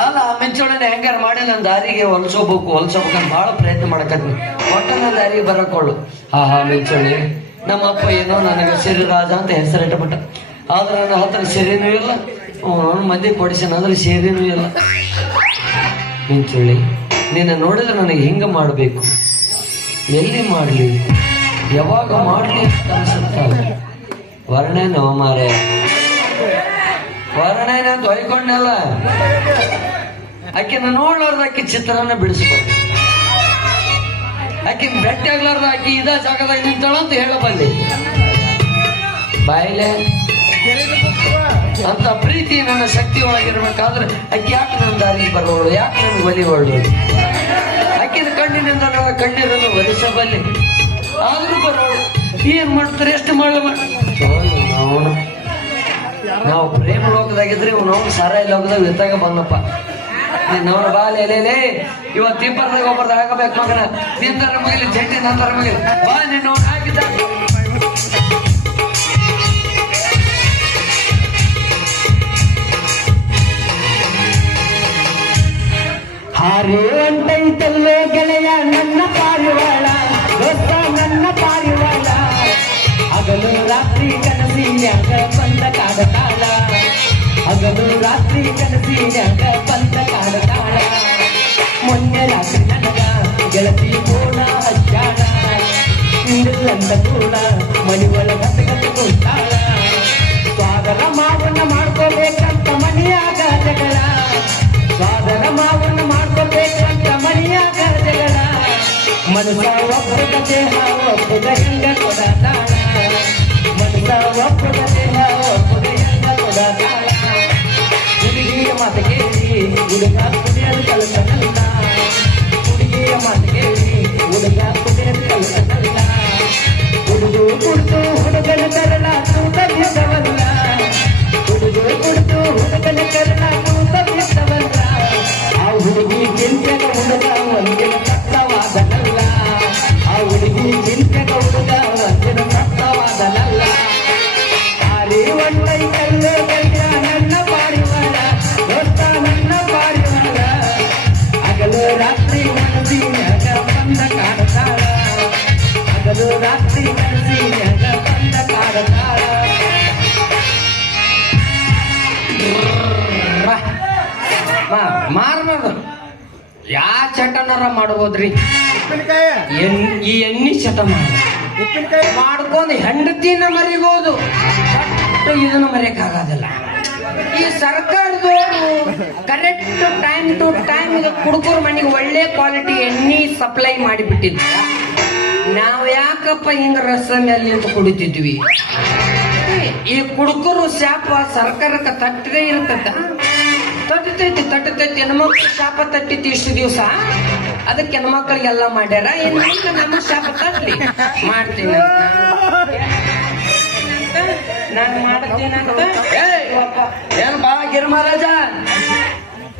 ಅಲ್ಲ ಮಿಂಚೋಳನೆ ಹೆಂಗಾರ ಮಾಡಿ ನನ್ನ ದಾರಿಗೆ ಹೊಲ್ಸೋಬೇಕಂತ ಬಹಳ ಪ್ರಯತ್ನ ಮಾಡಕತ್ತೀನಿ. ಒಟ್ಟ ನನ್ನ ದಾರಿಗೆ ಬರಕೊಳ್ಳು. ಹಾ ಮಿಂಚೋಳಿ, ನಮ್ಮಪ್ಪ ಏನೋ ನನಗೆ ಸಿರಿರಾಜ ಅಂತ ಹೆಸರಿಟ್ಟಬಿಟ್ಟ. ಆದ್ರೆ ನನ್ನ ಹತ್ರ ಸಿರಿನೂ ಇಲ್ಲ, ಅವನು ಮಂದಿ ಕೊಡಿಸಿನ ಅಂದ್ರೆ ಸೇರಿನೂ ಇಲ್ಲ. ಮಿಂಚುಳ್ಳಿ, ನಿನ್ನ ನೋಡಿದ್ರೆ ನನಗೆ ಹಿಂಗ ಮಾಡಬೇಕು, ಎಲ್ಲಿ ಮಾಡಲಿ, ಯಾವಾಗ ಮಾಡಲಿ ಅಂತ ಅನ್ಸುತ್ತಲ್ಲ. ವರ್ಣೇನೋ ಮಾರೆ, ವರ್ಣೇನ ಅಂತ ಹೊಯ್ಕೊಂಡಲ್ಲ. ಆಕಿನ ನೋಡ್ಲಾರ್ದ ಆಕಿ ಚಿತ್ರನ ಬಿಡಿಸ್ಬೋದು. ಆಕಿನ ಬೆಟ್ಟ ಆಗ್ಲಾರ್ದ ಆಕಿ ಇದ ಜಾಗದಾಗ ನಿಂತಾಳ ಅಂತ ಹೇಳಬಲ್ಲಿ. ಬಾಯಿಲೆ ಅಂತ ಪ್ರೀತಿ ನನ್ನ ಶಕ್ತಿ ಒಳಗಿರ್ಬೇಕಾದ್ರೆ ಆಕಿ ಯಾಕೆ ನನ್ನ ದಾರಿಗೆ ಬರೋಳು, ಯಾಕೆ ನನ್ಗೆ ಒಲಿವಳು? ಆಕಿನ ಕಣ್ಣಿನಿಂದ ನನ್ನ ಕಣ್ಣೀರನ್ನು ಒಲಿಸಬಲ್ಲೆ, ಆದ್ರೂ ಬರೋಳು. ಏನ್ ಮಾಡ್ತಾರೆ, ಎಷ್ಟು ಅವನು ನಾವು ಪ್ರೇಮ ಲೋಕದಾಗಿದ್ರೆ ನಾವು ಸಾರಾಯಿ ಲೋಕದಾಗ ಎತ್ತಾಗ ಬಂದಪ್ಪ. ನಿನ್ನವನ ಬಾಲೇಲೇ ಇವತ್ತು ಇಬ್ಬರದಾಗ ಒಬ್ಬರದ ಆಗಬೇಕು ಮಗನ. ನಿಂದರ ಮಗಲಿ ಜಂಟಿ ನಂದರ ಮಗಲಿ ಬಾ, ನಿನ್ನವನು ಆಗಿದ್ದ. ಹಾರೇ ಅಂತೈತಲ್ಲೇ ಗೆಳೆಯ ನನ್ನ ಪಾರಿವಾಳ, ದೋಸ್ತ ನನ್ನ ಪಾರಿವಾಳ. ಹಗಲು ರಾತ್ರಿ ಕನಸಿನ್ಯಾಗ ಬಂದ ಕಾಡತಾಳ, ಹಗಲು ರಾತ್ರಿ ಕನಸಿನ್ಯಾಗ ಬಂದ ಕಾಡತಾಳ. ಮೊನ್ನೆ ರಾತ್ರಿ ನನಗ ಗೆಳತಿ ಕೋಣ ಹಚ್ಚಾಳ, ಹಿಂದಿಲ್ಲಂದ ಕೂಡ ಮನಿ ಒಳಗ ಕುಂತಾಳ. ಸ್ವಾದರ ಮಾವನ್ನ ಮಾಡ್ಕೋಬೇಕಂತ ಮನಿಯಾಗ ಜಗಳ, ಸ್ವಾದರ ಮಾವನ್ನ ಮಾಡ್ಕೋಬೇಕಂತ ಮನಿಯಾಗ ಜಗಳ. ಮನಸ ಒಬ್ಬದ ದೇಹ ಒಬ್ಬದ ಹೆಂಗ ಕೊಡತಾಳ, ಮನಸ ಒಬ್ಬದ ದೇಹ ಒಬ್ಬದ ಹೆಂಗ ಕೊಡತಾಳ. ಹುಡುಗಿಯ ಮಾತು ಕೇಳಿ ಹುಡುಗ ಕುಡಿಯಲು ಕಲಿತನಲ್ಲ, ಹುಡುಗಿಯ ಮಾತು ಕೇಳಿ ಹುಡುಗ ಕುಡಿಯಲು ಕಲಿತನಲ್ಲ. ಹುಡುಗು ಕುಡಿದು ಹುಡುಗನ ಕರಳ ತೂತವಿದ್ದವಲ್ಲ, ಹುಡುಗು ಕುಡಿದು ಹುಡುಗನ ಕರಳ ತೂತವಿದ್ದವಲ್ಲ. ಆ ಹುಡುಗಿ ಚಿಂತೆಗ ಹುಡುಗ ಒಂದಿನ ಸತ್ತವಾದನಲ್ಲ, ಆ ಹುಡುಗಿ ಚಿಂತೆಗ ಹುಡುಗ ಒಂದಿನ ಸತ್ತವಾದನಲ್ಲ. ಆರಿ ಒಂದೈ ಕಲ್ಲು ಗೈಡ ನನ್ನ ಪಾರಿವಾಳ, ದೋಸ್ತ ನನ್ನ ಪಾರಿವಾಳ. ಹಗಲು ರಾತ್ರಿ ಮನಸ್ಸಿನ್ಯಾಗ ಬಂದ ಕಾಡತಾಳ, ಹಗಲು ರಾತ್ರಿ ಮನಸ್ಸಿನ್ಯಾಗ ಬಂದ ಕಾಡತಾಳ. ಮಾರ್ಬಾರ್ದು, ಯಾ ಚಟನಾರ ಮಾಡ್ಬೋದ್ರಿ. ಈ ಎಣ್ಣಿ ಚಟ ಮಾಡ್ಕೊಂಡು ಹೆಂಡತಿನ ಮರಿಬೋದು, ಇದನ್ನ ಮರೆಯಕ್ಕಾಗೋದಿಲ್ಲ. ಈ ಸರ್ಕಾರದವರು ಕರೆಕ್ಟ್ ಟೈಮ್ ಟು ಟೈಮ್ ಕುಡುಕರು ಮನೆಗೆ ಒಳ್ಳೆ ಕ್ವಾಲಿಟಿ ಎಣ್ಣೆ ಸಪ್ಲೈ ಮಾಡಿಬಿಟ್ಟಿದ್ರ. ನಾವು ಯಾಕಪ್ಪ ಹಿಂಗ ರಸ್ತೆಯಲ್ಲಿ ಅಂತ ಕುಡಿತಿದ್ವಿ? ಈ ಕುಡುಕರು ಶಾಪ ಸರ್ಕಾರಕ್ಕೆ ತಟ್ಟದೇ ಇರ್ತದ, ತಟ್ಟತೈತಿ. ಹೆಣ್ಮಕ್ಳು ಶಾಪ ತಟ್ಟಿತ್ತು ಇಷ್ಟು ದಿವಸ, ಅದಕ್ಕೆ ಹೆಣ್ಮಕ್ಳಿಗೆಲ್ಲ ಮಾಡ್ಯಾರ. ಇನ್ನು ನಮ್ಮ ಶಾಪ ತಟ್ಲಿ ಮಾಡ್ತೀನಿ ನಾನು ಮಾಡ್ತೀನಂತ. ಏನ್ ಬಾ ಗಿರ್ಮಹಾರಾಜ,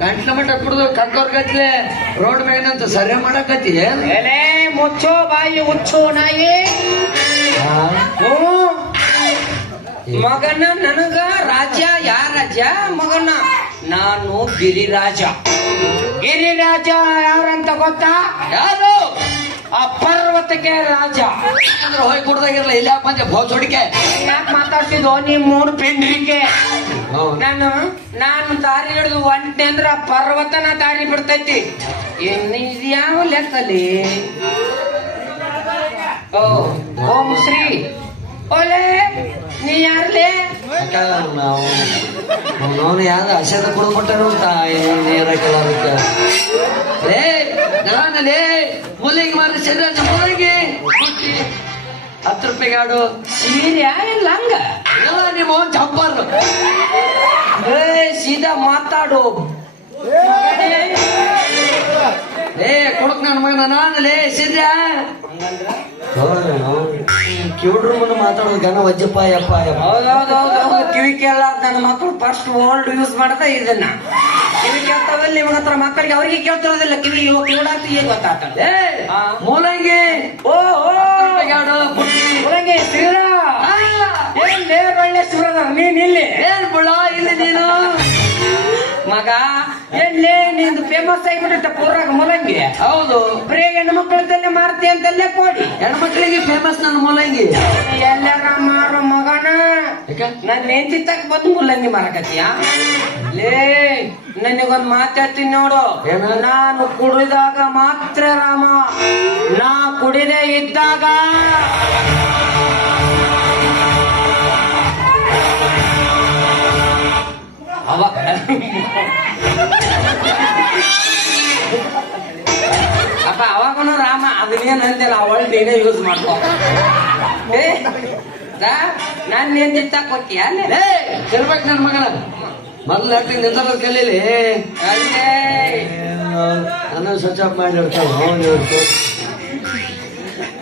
ಗಂಟ್ಲ ಮಟ್ಟ ಕುಡ್ದು ಕಕ್ಕವ್ರಗತ್ಲೆ ರೋಡ್ ಮೇಗಂತ ಸರಿ ಮಾಡಕತ್ತಿ. ಎಲೆ ಮುಚ್ಚೋ ಬಾಯಿ ಹುಚ್ಚೋ ನಾಯಿ. ಮಗನ ನನಗ ರಾಜ, ಯಾ ರಾಜ ಮಗನ? ನಾನು ಗಿರಿರಾಜ. ಗಿರಿರಾಜ ಯಾರಂತ ಗೊತ್ತಾ? ಯಾರು? ಆ ಪರ್ವತಕ್ಕೆ ರಾಜ. ಅಂದ್ರೆ ಹೋಗಿ ಕುಡ್ದಾಗಿರ್ಲ ಇಲ್ಲ ಬಂದೆ ಭೋಜೋಡಿಕೆ ಯಾಕೆ ಮಾತಾಡ್ತಿದ್ವು ನೀವ್ 3 ಪೆಂಡ್ರಿಕೆ. ನಾನು ದಾರಿ ಹಿಡಿದು ಒಂಟೆ ಅಂದ್ರ ಪರ್ವತನ ದಾರಿ ಬಿಡ್ತೈತಿ. ಯಾವ ಲೆಕ್ಕಲ್ಲಿ? ಓಂ ಶ್ರೀ ಓಲೆ ನೀ ಯಾರ್ಲೇ? ಅವನು ಯಾವ್ದು ಹಸದ ಕುಡ್ಬಿಟ್ಟನು ನೀರಕ್ಕೆ. ನಾನಲ್ಲಿ ಮುಲ್ಲಿಗೆ ಮಾರಿ ಸಿದ್ರಾಜ ಮುಲ್ಲಿಗೆ 10 ರೂಪಾಯಿಗೆ ಆಡು ಸೀರೆ ಇಲ್ಲ ಹಂಗ ಎಲ್ಲ ನಿಮ್ಮ ಜಂಪರ್. ಸೀದಾ ಮಾತಾಡು. ಕೊಡಕ್ ನನ್ನ ಮಗನ ನಾನಲ್ಲಿ ಸಿದ್ರಾ ಕಿವಿಡ್ರು ಮುಂದೆ ಮಾತಾಡೋದು ಗನ ವಜ್ಜಪ್ಪ ಯಪ್ಪ. ಹೌದೌದೌದು, ಕಿವಿ ಕೇಳ ನನ್ನ ಮಕ್ಕಳು ಫಸ್ಟ್ ಓಲ್ಡ್ ಯೂಸ್ ಮಾಡ್ತಾ ಇದನ್ನ. ಕಿವಿ ಕೇಳ್ತಾವಲ್ಲಿ ನಿಮಗ ಹತ್ರ ಮಕ್ಕಳಿಗೆ ಅವ್ರಿಗೆ ಕೇಳ್ತಿರೋದಿಲ್ಲ. ಕಿವಿ ಕಿವಿಡಾಂತ ಈಗ ಗೊತ್ತಾಗ್ತದೆ. ಮೂಲಂಗಿ ಮೂಲಂಗಿ ಶ್ರೀರಾ ಒಳ್ಳೆ ಬ್ರದರ್ ನೀನ್ ಇಲ್ಲಿ ಏನ್ ಬುಳ ಇಲ್ಲಿ ನೀನು ಮಗ ಎಲ್ಲೇ ನಿಂದು ಫೇಮಸ್ ಆಗಿಬಿಟ್ಟ ಪೂರಾಗ ಮೂಲಂಗಿ. ಹೌದು, ಬರೀ ಹೆಣ್ಣು ಮಕ್ಕಳದಲ್ಲೇ ಮಾರ್ತಿ ಅಂತಲ್ಲೇ ಕೊಡಿ. ಹೆಣ್ಮಕ್ಳಿಗೆ ಫೇಮಸ್ ನನ್ನ ಮೂಲಂಗಿ. ಎಲ್ಲಾರ ಮಾರೋ ಮಗನ ನನ್ನ ಹೆಂಡತಿ ತಕ್ಕ ಬಂದು ಮುಲ್ಲಂಗಿ ಮಾರಕತ್ತೀಯ? ಲೇ ನನಗೊಂದ್ ಮಾತಾಡ್ತೀನಿ ನೋಡು. ನಾನು ಕುಡಿದಾಗ ಮಾತ್ರ ರಾಮ, ನಾ ಕುಡಿದೇ ಇದ್ದಾಗ ಅವ ಅಪ್ಪ ಅವಾಗನು ರಾಮ. ಅದನ್ನೇನಂದಿಲ್ಲ, ಅವಳು ಏನೇ ಯೂಸ್ ಮಾಡ್ಕೊ. ನಾನು ಏನ್ ತಿತ್ತಾಕೋತೀಯ ತಿರ್ಬೇಕು ನನ್ನ ಮಗನ. ಮೊದ್ಲು ಆಕ್ಟಿಂಗ್ ನಿಂತರ ಕಲೀಲಿ. ಅಲ್ಲೇ ನಾನು ಸ್ವಿಚ್ ಆಫ್ ಮಾಡಿರ್ತಾವ.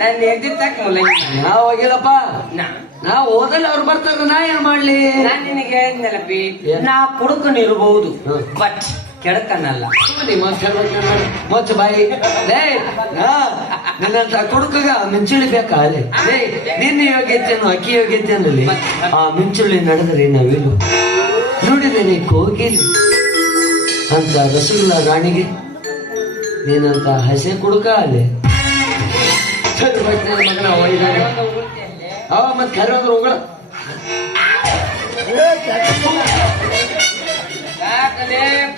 ನಾನು ಏನ್ ತಿತ್ತಾಕ ಮೂಲಂಗಿ ನಾವ್ ಹೋಗಿಲ್ಲಪ್ಪ. ನಾವ್ ಹೋದಲ್ಲಿ ಅವ್ರು ಬರ್ತಾರ, ನಾ ಏನ್ ಮಾಡ್ಲಿ? ನಾನ್ ನಿನಗೆ ಹೇಳಿದ್ನಲ್ಲಪ್ಪಿ, ನಾ ಕುಡುಕನಿರ್ಬಹುದು ಬಟ್ ಕೆಡಕನಲ್ಲ. ಮೊಚ್ಚ ಬಾಯಿ. ನನ್ನಂತ ಕುಡುಕಗ ಮಿಂಚುಳಿ ಬೇಕಾ? ಅಲ್ಲೇ ನಿನ್ನ ಯೋಗ್ಯತೆಯನ್ನು ಅಕ್ಕಿ ಯೋಗ್ಯತೆಯಲ್ಲಿ ಆ ಮಿಂಚುಳಿ ನಡೆದ್ರಿ ನಾವಿಲು ನೋಡಿದ್ದೇನೆ. ಕೋಗಿಲಿ ಅಂತ ರಸಗುಲ್ಲ ರಾಣಿಗೆ ನೀನಂತ ಹಸೆ ಕುಡುಕ ಅಲ್ಲೇ ಸರಿ ಮಗನ ಒಯ್ದಾನೆ. ಅವ ಮತ್ ಕರೆ ಹೋದ್ರ ಹೋಗಳ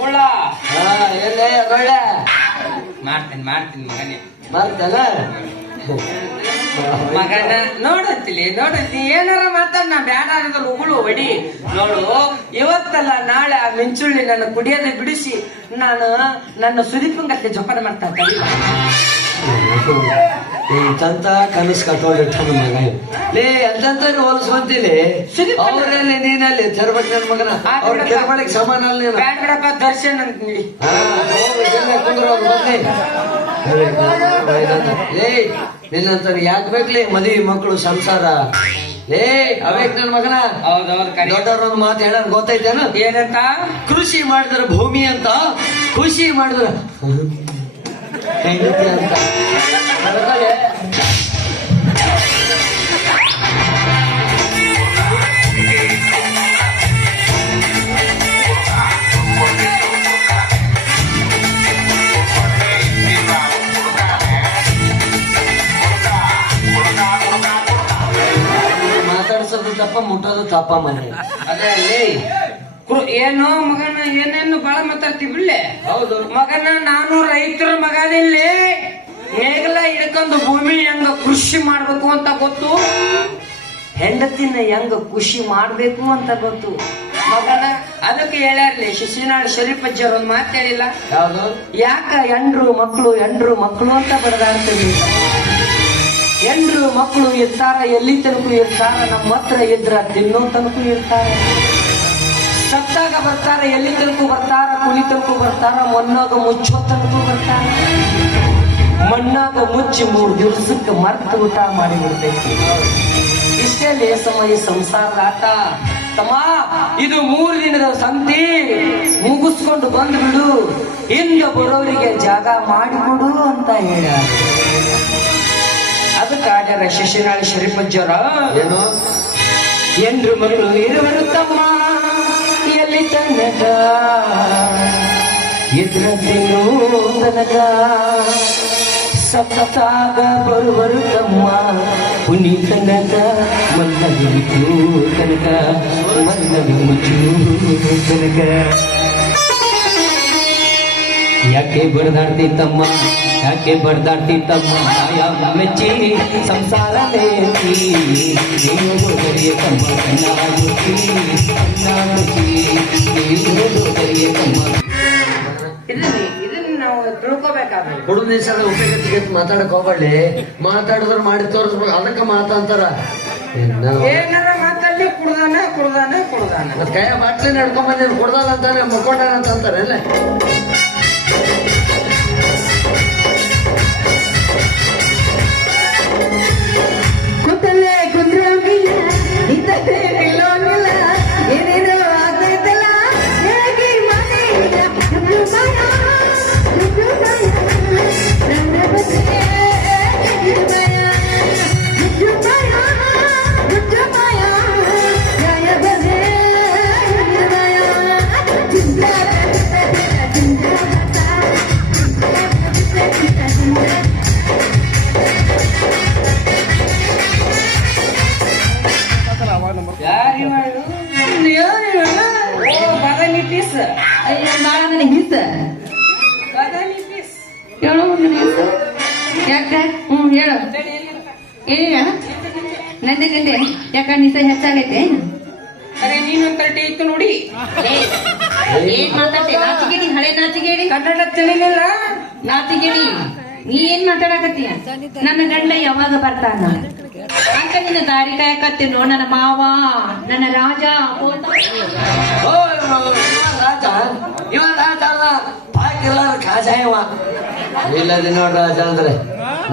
ಬುಳ್ಳ ಎಲ್ಲೇ ಒಳ್ಳೆ ಮಾಡ್ತೀನಿ ಮಗನೇ ಮಾಡ್ತಾನ ಮಗನ. ನೋಡಂತಿಲಿ ಏನಾರ ಮಾತಾಡ, ನಾ ಬ್ಯಾಡ ಅನ್ನೋದ್ರ ಉಗುಳು ಹೊಡಿ ನೋಡು. ಇವತ್ತಲ್ಲ ನಾಳೆ ಆ ಮಿಂಚುಳ್ಳಿ ನನ್ನ ಕುಡಿಯೋದೇ ಬಿಡಿಸಿ ನಾನು ನನ್ನ ಸುದೀಪಂಗತ್ತೆ ಜೋಪಾನ ಮಾಡ್ತಾ ಇದ್ದ. ಇಂತ ಕನಸು ಕಟ್ಕೊಂಡಿರ್ತಾನ ಮಗ. ಲೇ ಅಂತಂತ ಹೋಲಿಸ್ಕೊಂತಿಲಿ ಅವರಲ್ಲಿ ನೀನಲ್ಲಿ ತರ್ಬೇಕು ನನ್ನ ಮಗನ. ಅವ್ರ ಕೆರಬಳಿಗೆ ಸಮಾನ ಅಲ್ಲ ನೀನು. ಬ್ಯಾಡ ಬಿಡಪ್ಪ ದರ್ಶನ್ ಅಂತ ನೀಡಿ. ಲೇ ನಿನ್ನಂತ ಯಾಕೆ ಬೇಕ್ಲಿ ಮದುವೆ ಮಕ್ಕಳು ಸಂಸಾರ? ಲೇ ಅವೇಕ್ ನನ್ ಮಗನ. ದೊಡ್ಡವ್ರೊಂದು ಮಾತು ಹೇಳ ಗೊತ್ತೈತೇನು? ಏನಂತ? ಕೃಷಿ ಮಾಡಿದ್ರ ಭೂಮಿ ಅಂತ, ಖುಷಿ ಮಾಡಿದ್ರ ಹೆಂಡತಿ ಅಂತ. ಮಾತಾಡ್ಸೋದು ತಪ್ಪ, ಮುಟ್ಟೋದು ತಪ್ಪ ಮನೆ. ಅದೇ ಅಲ್ಲಿ ಏನು ಮಗನ ಏನೇನು ಬಾಳ ಮಾತಾಡ್ತಿ ಬಿಡ್ಲೆ. ಹೌದು ಮಗನ, ನಾನು ರೈತರ ಮಗನಿಲ್ಲಿ ಮೇಘಲ ಹಿಡ್ಕೊಂಡು ಭೂಮಿ ಹೆಂಗ ಕೃಷಿ ಮಾಡ್ಬೇಕು ಅಂತ ಗೊತ್ತು, ಹೆಂಡತಿನ ಹೆಂಗ ಖುಷಿ ಮಾಡ್ಬೇಕು ಅಂತ ಗೊತ್ತು ಮಗನ. ಅದಕ್ಕೆ ಹೇಳ್ಯಾರ್ಲಿ ಶಿಶಿನಾಳ್ ಶರೀಫಜ್ಜರ್ ಒಂದ್ ಮಾತು ಹೇಳಿಲ್ಲ? ಯಾವ್ದು? ಯಾಕ ಹೆಂಡ್ರು ಮಕ್ಕಳು ಅಂತ ಬಡದಾಡ್ತೀವಿ. ಹೆಂಡ್ರು ಮಕ್ಕಳು ಇರ್ತಾರ, ಎಲ್ಲಿ ತನಕ ಇರ್ತಾರ, ನಮ್ಮ ಹತ್ರ ಇದ್ರ ತಿನ್ನೋ ತನಕ ಇರ್ತಾರ. ಸತ್ತಾಗ ಬರ್ತಾರ, ಎಲ್ಲಿ ತನಕ ಬರ್ತಾರ, ಕುಳಿ ತನಕ ಬರ್ತಾರ, ಮಣ್ಣಾಗ ಮುಚ್ಚೋ ತನಕ ಬರ್ತಾರ. ಮಣ್ಣಾಗ ಮುಚ್ಚಿ 3 ದಿವಸಕ್ಕೆ ಮರ್ತು ಊಟ ಮಾಡಿ ಬಿಡ್ತೈತಿ. ಇಷ್ಟೇ ಲೇಸಮ ಈ ಸಂಸಾರದ ಆಟ ತಮ್ಮ. ಇದು 3 ದಿನದ ಸಂತಿ ಮುಗಿಸ್ಕೊಂಡು ಬಂದ್ಬಿಡು, ಹಿಂದೆ ಬರೋರಿಗೆ ಜಾಗ ಮಾಡಿಕೊಡು ಅಂತ ಹೇಳ. ಅದಕ್ಕೆ ಆಡ್ಯಾರ ಶಿಶಿನಾಳ್ ಶರೀಫಜ್ಜರ. ಏನು? ಹೆಂಡ್ರು ಮಕ್ಕಳು ಇರುವರು ತಮ್ಮ ಎಲ್ಲಿ ತನಕ ಇದ್ರ ತನಕ, ಸತ್ತಾಗ ಬರುವರು ತಮ್ಮ ಹುನಿ ತನಕ, ಮನ್ನವಿ ಮುಚ್ಚು ತನಕ, ಮನ್ನವಿ ಮುಚ್ಚು ತನಕ. ಯಾಕೆ ಬಡದಾಡ್ತಿ ತಮ್ಮ, ಯಾಕೆ ಬಡದಾಡ್ತಿ ತಮ್ಮ, ಆಯಾ ಮೆಚ್ಚಿ ಸಂಸಾರ ನೇತಿ, ನೀವು ಹೋದರಿಯ ತಮ್ಮ ಕಣ್ಣ ಮುಚ್ಚಿ, ನೀವು ಹೋದರಿಯ ತಮ್ಮ. ಇದನ್ನ ನಾವು ತಿಳ್ಕೋಬೇಕಾದ್ರೆ ಹುಡುಗ ನಿಲ್ಸದ ಉಪಯೋಗ ಮಾತಾಡಕ್ ಹೋಗ್ಬಳ್ಳಿ. ಮಾತಾಡಿದ್ರೆ ಮಾಡಿ ತೋರಿಸ್ಬೇಕು, ಅದಕ್ಕೆ ಮಾತಾಡ್ತಾರ. ಏನಾರ ಮಾತಾಡ್ಲಿ ಕುಡ್ದಾನ ಮತ್ ಕೈಯ ಬಾಟ್ಲಿ ನಡ್ಕೊಂಡ್ ಬಂದಿರ್ ಕುಡ್ದಾನ ಅಂತಾನೆ, ಮುಕ್ಕೊಂಡಾನ ಅಂತ ಅಂತಾರೆ. ಅಲ್ಲ ಕುತ್ತಲ್ಲೇ ಕುಂದ್ರಂಗಿಲ್ಲ, ಇದ್ದದ್ದೇ ನಿಲ್ಲೋಂಗಿಲ್ಲ, ಏನೇನೋ ಆಗ್ತೈತಲ್ಲ ಹೇಗೆ ಮನೆಯಿಲ್ಲ. ನನ್ನ ಬಸ್ಸೇ ನಿರ್ಭಯ, ನಿರ್ಭಯ, ನಿರ್ಭಯ. ಮಿಸ್ ಬಾಳ ನನಗೆ ಮಿಸ್ ಹೇಳು ನನ್ನ ಹೆಸರು ಯಾಕ ಹೇಳು ಏ ನನ್ನ ಗಂಡೆ ಯಾಕ ನಿಸ ಹೆಚ್ಚಾಗೈತೆ ಅರೆ ನೀನೊಂದ್ ತರ್ಟಿ ಇತ್ತು ನೋಡಿ ಏನ್ ಮಾತಾಡ್ತಿ ನಾಚಿಗೇಡಿ ಹಳೆ ನಾಚಿಗೇಡಿ ಕನ್ನಡ ತಿಳಿಲಿಲ್ಲ ನಾಚಿಗೇಡಿ ನೀ ಏನ್ ಮಾತಾಡಕತ್ತೀಯ ನನ್ನ ಗಂಡ ಯಾವಾಗ ಬರ್ತಾನ ಅಂತ ನಿನ್ನ ದಾರಿ ಕಾಯಕತ್ತೀನೋ ನನ್ನ ಮಾವ ನನ್ನ ರಾಜ ಓ ರಾಜ ಇವ ರಾಜ ಅಲ್ಲ ಬಾಕಿಲ್ಲ ಖಾಜಾ ಇವ ಇಲ್ಲದೆ ನೋಡ ರಾಜ ಅಂದ್ರೆ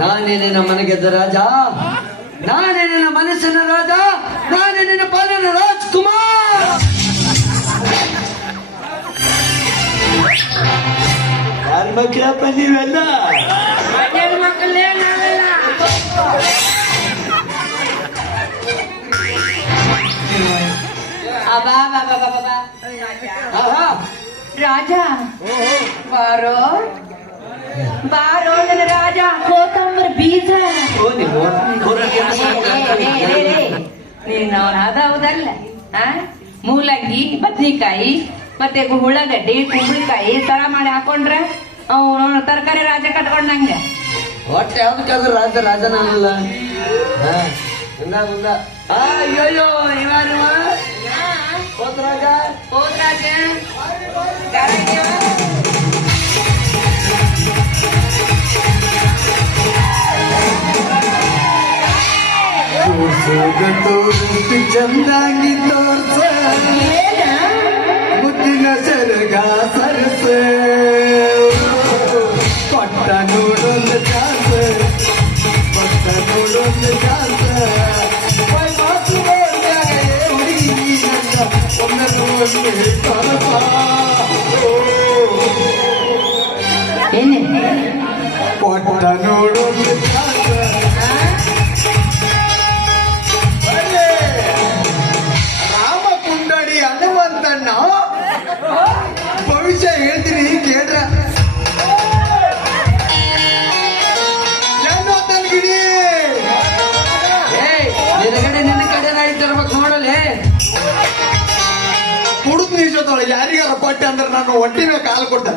ನಾನೇ ನಿನ್ನ ಮನೆಗೆದ್ದ ರಾಜ, ನಾನೇ ನಿನ್ನ ಮನಸ್ಸಿನ ರಾಜ, ನಾನೇ ನಿನ್ನ ಪಾಲಿನ ರಾಜ್ಕುಮಾರ್. ಯಾರ ಮಕ್ಕಳಪ್ಪ ನೀವೆಲ್ಲ? ಮಕ್ಕಳೇ ನಾವೆಲ್ಲ ರಾಜ ಬಾರೋ ಬಾರೋ ನನ್ನ ರಾಜ ಕೋತಂಬರಿ ಬೀಜ ನೀನು ಅದೌದಲ್ಲ ಮೂಲಂಗಿ ಬದ್ನಿಕಾಯಿ ಮತ್ತೆ ಉಳ್ಳಾಗಡ್ಡಿ ಕುಂಬಳಕಾಯಿ ತರ ಮಾಡಿ ಹಾಕೊಂಡ್ರೆ ಅವನು ತರಕಾರಿ ರಾಜ ಕಟ್ಕೊಂಡಂಗೆ ಒಟ್ಟೆ ಯಾವ್ದಕ್ಕಾದ್ರೂ ರಾಜ ರಾಜನಲ್ಲ. ಅಯ್ಯೋ ಇವ ಹೋದ್ರಾಜ ಹೋದ್ರಾಜ ತೋರಿಸಿ ಚಂದಾಗಿ ತೋರ್ಸ ಮುದ್ದಿನ ಸೆರಗ ಸರಸ ಕೊಟ್ಟ ನೋಡೊಂದು ಚಾನ್ಸ, ಕೊಟ್ಟ ನೋಡೊಂದು ಚಾನ್ಸ ಕೊಟ್ಟ ನೋಡೊಂದು ಚಾನ್ಸ. ರಾಮಕುಂಡಡಿ ಹನುಮಂತಣ್ಣ ಭವಿಷ್ಯ ಹೇಳ್ತೀನಿ ಕೇಳ್ರ. ನಿನ್ನ ಕಡೆ ಇಟ್ಟಿರ್ಬೇಕು ನೋಡಲಿ. ಕುಡುಕ್ ನಿಜದೊಳ ಯಾರಿಗಾರ ಕೊಟ್ಟೆ ಅಂದ್ರೆ ನಾನು ಒಟ್ಟಿನ ಕಾಲು ಕೊಟ್ಟ.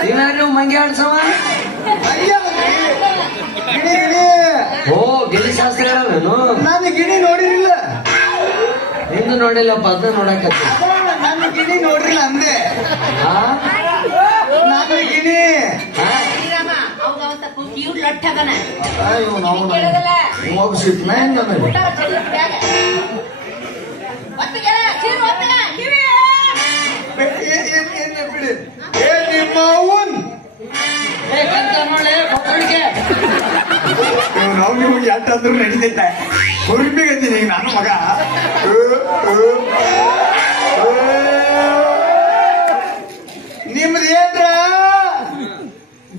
ನೀವ್ಯಾರು ಮಂಗೆ ಆಡ್ಸವ? ಓ ಗಿಳಿ ಶಾಸ್ತ್ರ ನಾನು ಗಿಣಿ ನೋಡಿರಿಲ್ಲ. ನಿಂದು ನೋಡಿಲ್ಲಪ್ಪ, ಅದ ನೋಡಕತ್ತಿ. ನಾನು ಗಿಣಿ ನೋಡಿಲ್ಲ ಅಂದೆ. ನಾನು ಗಿಣಿ ಹೋಗಿಸಿಟ್ನ ಬಿಡಿ. ಏ ನಿಮ್ಮ ಅವನ್ ನಾವು ನಿಮಗೆ ಎಟ್ಟಂದ್ರೂ ನಡೀತೈತೆ. ಹುರುಪಿಗಂತೀನಿ ಈಗ ನಾನು ಮಗ. ನಿಮ್ದು ಏನ್ರ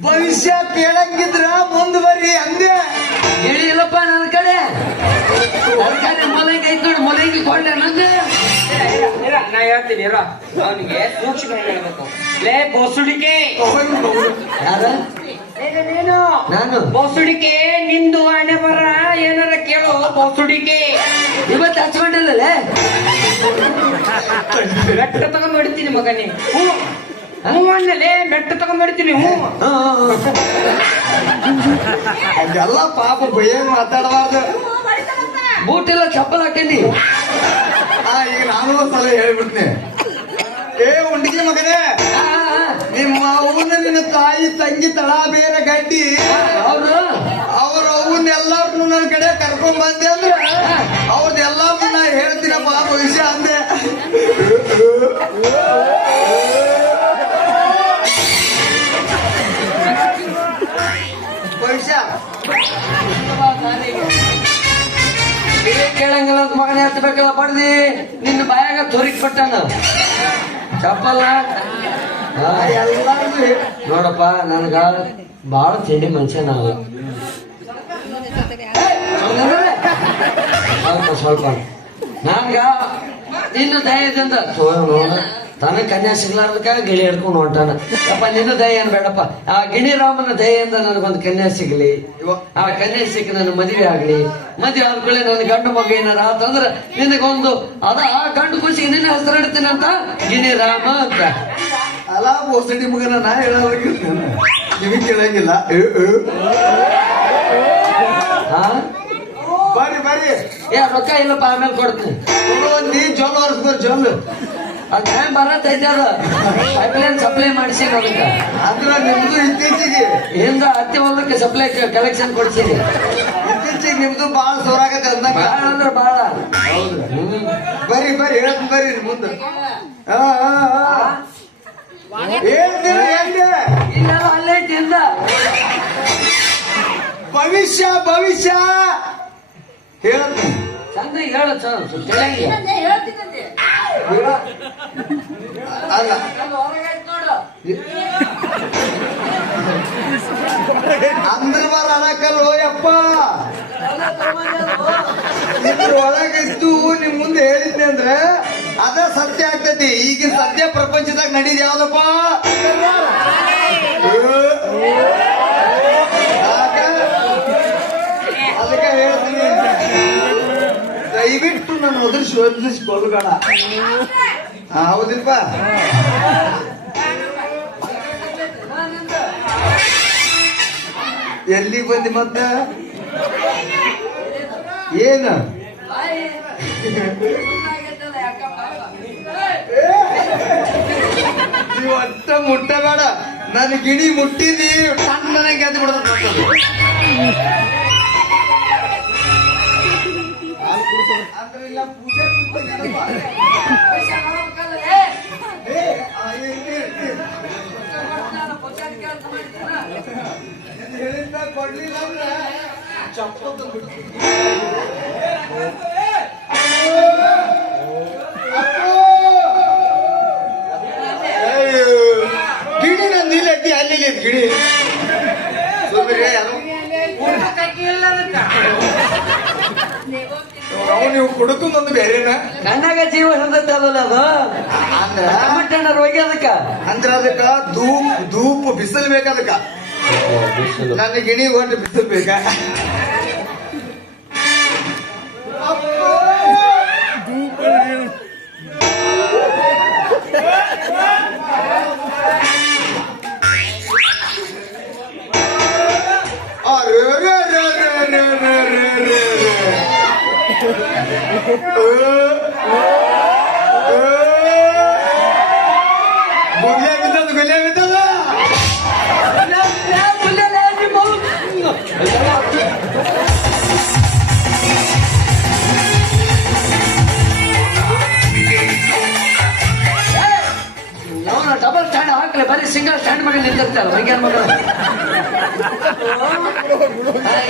ಭವಿಷ್ಯ ಕೇಳಂಗಿದ್ರ ಮುಂದುವರಿ ಅಂದೆ. ಹೇಳಿಲ್ಲಪ್ಪ ನನ್ನ ಕಡೆ. ಮೊಲಂಗಿ ಐತ್ ನೋಡಿ, ಮೊಲಂಗಿ ಕೊಂಡೆ ನಂಗೆ. ನಾ ಹೇಳ್ತೀನಿ ಅವನಿಗೆ ಸೂಕ್ಷ್ಮ ಹೇಳ್ಬೇಕು. ಲೇ ಬೋಸುಡಿಕೆ ಯಾರ? ನೀನು ನಾನು ಬೋಸುಡಿಕೆ, ನಿಂದು ಹಣೆ ಬರ ಏನಾರ ಕೇಳು ಬೋಸುಡಿಕೆ. ಇವತ್ತು ಹಚ್ಕೊಂಡಿಲ್ಲಲೇ ಮೆಟ್ಟ ತಗೊಂಡ್ ಹೊಡಿತೀನಿ ಮಗನೇ. ಹ್ಞೂ ಅನ್ನಲೇ ಮೆಟ್ಟ ತಗೊಂಡ್ ಹೊಡಿತೀನಿ. ಹ್ಞೂ ಅದೆಲ್ಲ ಪಾಪ ಏನ್ ಮಾತಾಡಬಾರ್ದು. ಬೂಟ್ ಎಲ್ಲ ಚಪ್ಪಲ್ ಹಾಕೇನಿ. ಈಗ ನಾನು ಒಂದ್ಸಲ ಹೇಳ್ಬಿಡ್ತೀನಿ. ಏ ಉಂಡಿಗೆ ಮಗನೇ, ನಿಮ್ಮ ಅವನ ನಿನ್ನ ತಾಯಿ ತಂಗಿ ತಳ ಬೇರೆ ಗಡ್ಡಿ ಅವ್ರ ಅವನ್ನ ಎಲ್ಲಾರ್ನು ನನ್ನ ಕಡೆ ಕರ್ಕೊಂಡ್ ಬಂದೆ ಅಂದ್ರೆ ಅವ್ರದ್ದೆಲ್ಲರೂ ನಾ ಹೇಳ್ತೀನಪ್ಪ ಭವಿಷ್ಯ ಅಂದೆ. ಭವಿಷ್ಯ ಕೇಳಂಗಿಲ್ಲ ಮಗನೇ, ಹತ್ತಬೇಕಲ್ಲ ಪಡ್ದಿ ನಿನ್ನ ಬಾಯಾಗ ತೋರಿಕ್ ಪಟ್ಟಾನ ಚಪ್ಪಲ್ಲ. ನೋಡಪ್ಪ ನನ್ಗ ಬಾಳ ತಿಂಡಿ ಮನುಷ್ಯ ನಾವು ಸ್ವಲ್ಪ ನನ್ಗ ನಿನ್ನ ದಯದಿಂದ ತಾನೇ ಕನ್ಯಾ ಸಿಗ್ಲಾರ್ದಕ್ಕ ಗಿಳಿ ಹಿಡ್ಕೊಂಡು ಹೊಂಟಾನ ಅಪ್ಪ. ನಿನ್ನ ದಯ ಏನ್ ಬೇಡಪ್ಪ, ಆ ಗಿಣಿರಾಮನ ದಯೆಯಿಂದ ನನಗೊಂದು ಕನ್ಯಾ ಸಿಗ್ಲಿ, ಆ ಕನ್ಯಾ ಸಿಕ್ಕ ನನ್ನ ಮದುವೆ ಆಗ್ಲಿ, ಮದುವೆ ಆದ್ಕೊಳ್ಳಿ ನನ್ನ ಗಂಡು ಮಗ ಏನಾರ ಆತಂದ್ರ ನಿನಗೊಂದು ಆ ಗಂಡು ಖುಷಿಗೆ ನಿನ್ನ ಹೆಸರು ಇಡ್ತೀನಂತ ಗಿಣಿರಾಮ ಅಂತ. ಅಲ್ಲ ಬೋಸಡಿ ಮಗನ ನಾ ಹೇಳೋದಕ್ಕಿಲ್ಲ, ನಿಮಗೆ ಕೇಳಂಗಿಲ್ಲ. ಹಾ ಬರ್ರಿ ಬರ್ರಿ, ರೊಕ್ಕ ಇಲ್ಲಪ್ಪ, ಆಮೇಲೆ ಕೊಡ್ತೀನಿ. ನೀ ಜೊಲ್ ಹೊರಸ್ಬರ್ ಜೊಲ್. ಅದ್ ಹೆಂಗ್ ಬರತೈತೆ ಅದು ಪೈಪ್ಲೈನ್ ಸಪ್ಲೈ ಮಾಡಿಸಿ ಅದಕ್ಕೆ. ಅಂದ್ರ ನಿಮ್ದು ಇತ್ತೀಚೆಗೆ ಹಿಂದ ಹತ್ತಿ ಹೊಲಕ್ಕೆ ಸಪ್ಲೈ ಕಲೆಕ್ಷನ್ ಕೊಡ್ಸಿರಿ. ಇತ್ತೀಚೆಗೆ ನಿಮ್ದು ಬಾಳ ಸೋರಾಗತ್ತೆ ಅಂದಂಗ. ಬಾಳ ಅಂದ್ರ ಬಾಳ. ಬರ್ರಿ ಬರ್ರಿ ಹೇಳ್ತೀನಿ ಬರ್ರಿ ಮುಂದೆ. ಹೇಳ್ತೀನಿ ಹೆಂಗೆ ಇಲ್ಲೆಲ್ಲ ಅಲ್ಲೇ ಐತಿ ಹಿಂದ. ಭವಿಷ್ಯ ಭವಿಷ್ಯ ಹೇಳ್ತೀನಿ. ಚಂದ ಹೇಳ ತಿಳಿಯಂಗೆ. ಅಲ್ಲ ಅಂದ್ರ ಬಾರ ಅನ್ನಕಲ್ವೋ ಯಪ್ಪ, ಇದ್ರ ಒಳಗಿದ್ದು ನಿಮ್ ಮುಂದೆ ಹೇಳಿದ್ನಿ ಅಂದ್ರೆ ಅದ ಸತ್ಯ ಆಗ್ತೈತಿ. ಈಗಿನ ಸತ್ಯ ಪ್ರಪಂಚದಾಗ ನಡೀದ್ ಯಾವ್ದಪ್ಪ? ಅದಕ್ಕೆ ಹೇಳ್ತೀನಿ, ದಯವಿಟ್ಟು ನನ್ನ ಒದರಿಸಿಕೊಳ್ಳಬೇಡ. ಹೌದಿಲ್ಪ? ಎಲ್ಲಿಗೆ ಬಂದಿ ಮತ್ತ? ಏನು ನೀವು ಒಟ್ಟ ಮುಟ್ಟಬೇಡ, ನನ್ನ ಗಿಣಿ ಮುಟ್ಟಿದಿ ತಣ್ಣನೆ ಗೆದ್ದು ಬಿಡೋದು. ಅಂದ್ರಿಲ್ಲ ಪೂಜೆ ಹೇಳಿದ್ದ ಕೊಡ್ಲಿಲ್ಲ ಅಂದ್ರೆ ಚಪ್ಪಲ್ ಗಿಡಿ ನನ್ನ ನೀಲೈತಿ ಅಲ್ಲಿ ಗಿಡಿ ಸುಮ್ಮನೆ ನೀವು ಕುಡುಕೊಂದೊಂದು ಬೇರೆನ ಕಣ್ಣಾಗ ಜೀವ ಹಿಡ್ದೈತೆ ಅದಲ್ಲ ಅದು. ಅಂದ್ರ ಟಮಟಣ್ಣ ರೋಗಿ ಅದಕ್ಕ. ಅಂದ್ರ ಅದಕ್ಕ ಧೂಪ್ ಬಿಸಿಲು ಬೇಕದಕ್ಕ. ನನ್ನ ಗಿಣಿ ಹೊಟ್ಟು ಬಿಸಿಲು ಬೇಕ. ಗುಲ್ಲೆ ಬಿದ್ದದ ಗುಲ್ಲೆ ಬಿದ್ದದ. ಡಬಲ್ ಸ್ಟ್ಯಾಂಡ್ ಹಾಕ್ಲಿ, ಬರೀ ಸಿಂಗಲ್ ಸ್ಟ್ಯಾಂಡ್ ಮಗ ನಿಂತಿರ್ತಾರ ಮಂಗ್ಯಾನ ಮಗಳು.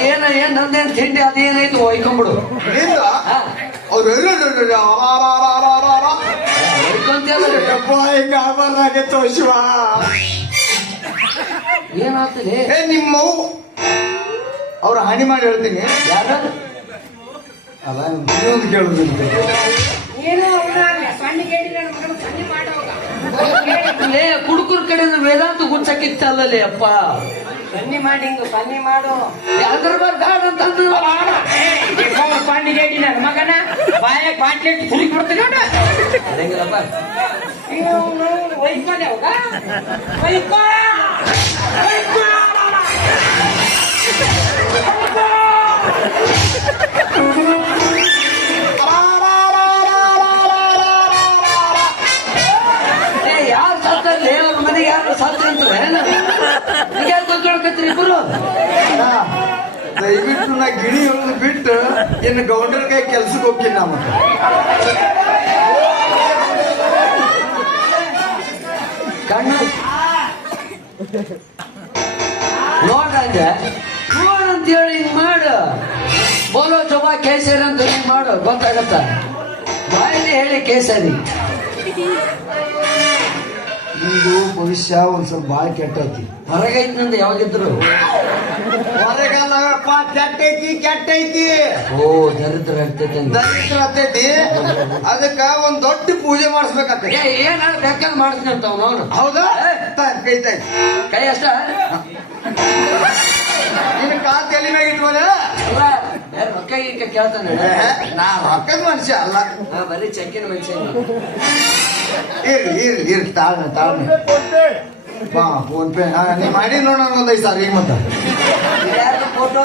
ಏನ್ ನಂದೇನ್ ತಿಂಡಿ ಅದೇನಾಯ್ತು ಒಯ್ಕೊಂಬಿಡು. ಅವ್ರು ಶಿವ ಏನಾಗ್ತದೆ? ನಿಮ್ಮವು ಅವ್ರ ಹಾನಿ ಮಾಡಿ ಹೇಳ್ತೀನಿ. ಯಾರ ಅಲ್ಲ ಇನ್ನೊಂದು ಕೇಳುದು ಕುಡುಕರ ಕಡೆ ವೇದಾಂತ ಗುಂಚಕ್ಕಿತ್ತಲ್ಲೇ ಅಪ್ಪ. ಸನ್ನಿ ಮಾಡಿ ಹಿಂಗ ಸನ್ನಿ ಮಾಡು. ಯಾವ್ದ್ರ ಬೇಡ ಅಂತ ಪಾಂಡಿಗೇಡಿ ನನ್ನ ಮಗನ ಬಾಯ ಬಾಟ್ಲಿ ಹುಡುಗಿ ಬಿಡ್ತೀನಿ ನೋಡ. ಅದೇಂಗಲ್ಲಪ್ಪ ಒಯ್ಕೊಂಡೆ ಹೋಗ ಯಾರು ಸಾತ್ರಲ್ಲಿ ಅವ್ರ ಮನೆಗೆ ಯಾರು ಸಾತ್ರಿ ಅಂತಾರೆ. ಯಾರು ಕೊಂಡ್ಕೊಳಕತ್ರಿ ಇಬ್ಬರು? ದಯವಿಟ್ಟು ನಾ ಗಿಣಿ ಹೇಳೋದು ಬಿಟ್ಟು ಇನ್ನು ಗೌಂಡರ ಕೈ ಕೆಲ್ಸಕ್ಕೆ ಹೋಗ್ತೀನಿ ನಾ. ಮತ್ತೆ ಕಣ್ಣು ನೋಡಂತ ಹೇಳಿ ಹಿಂಗ್ ಮಾಡು. ಬೋಲೋ ಚೊಬಾ ಕೇಸರಿ ಅಂತ ಹಿಂಗ್ ಮಾಡು, ಗೊತ್ತಾಗತ್ತ. ಬಾಯಲ್ಲಿ ಹೇಳಿ ಕೇಸರಿ. ನಿಂದು ಭವಿಷ್ಯ ಒಂದ್ ಸ್ವಲ್ಪ ಬಾಳ ಕೆಟ್ಟೈತಿ. ಹೊರಗೈತ್ ನಂದು ಯಾವಾಗಿದ್ರು ಹೊರಗಲ್ಲ ಯಪ್ಪ ಕೆಟ್ಟೈತಿ ಓ ದರಿದ್ರ ಆಗ್ತೈತೆ ಅಂತ. ದರಿದ್ರ ಹತ್ತೈತಿ. ಅದಕ್ಕ ಒಂದ್ ದೊಡ್ಡ ಪೂಜೆ ಮಾಡಿಸ್ಬೇಕಾಗ್ತೈತಿ. ಏನ ಬೇಕಾದ್ ಮಾಡಿಸ್ನಿ ಅಂತ ಅವನು. ಹೌದಾ? ಕೈತಾಯ್ತು ಕೈ ಅಷ್ಟ ನಿನ್ನ ಕಾಲ್ ತಲೆ ಮ್ಯಾಗ ಇಟ್ವಲ್ಲ. ಅಲ್ಲ ರೊಕ್ಕ ಈಗ ಕೇಳ್ತಾನೆ. ನಾ ರೊಕ್ಕದ ಮನುಷ್ಯ ಅಲ್ಲ, ಬರೀ ಚೆಕ್ಕಿನ ಮನುಷ್ಯ. ಇರ್ಲಿ ತಾಳ್ಮೆ ಬಾ ಫೋನ್ ಪೇ ನೀ ಮಾಡಿ ನೋಡ ಒಂದ್ 5 ಸಾವಿರ ಈಗ ಮತ್ತ ಫೋಟೋ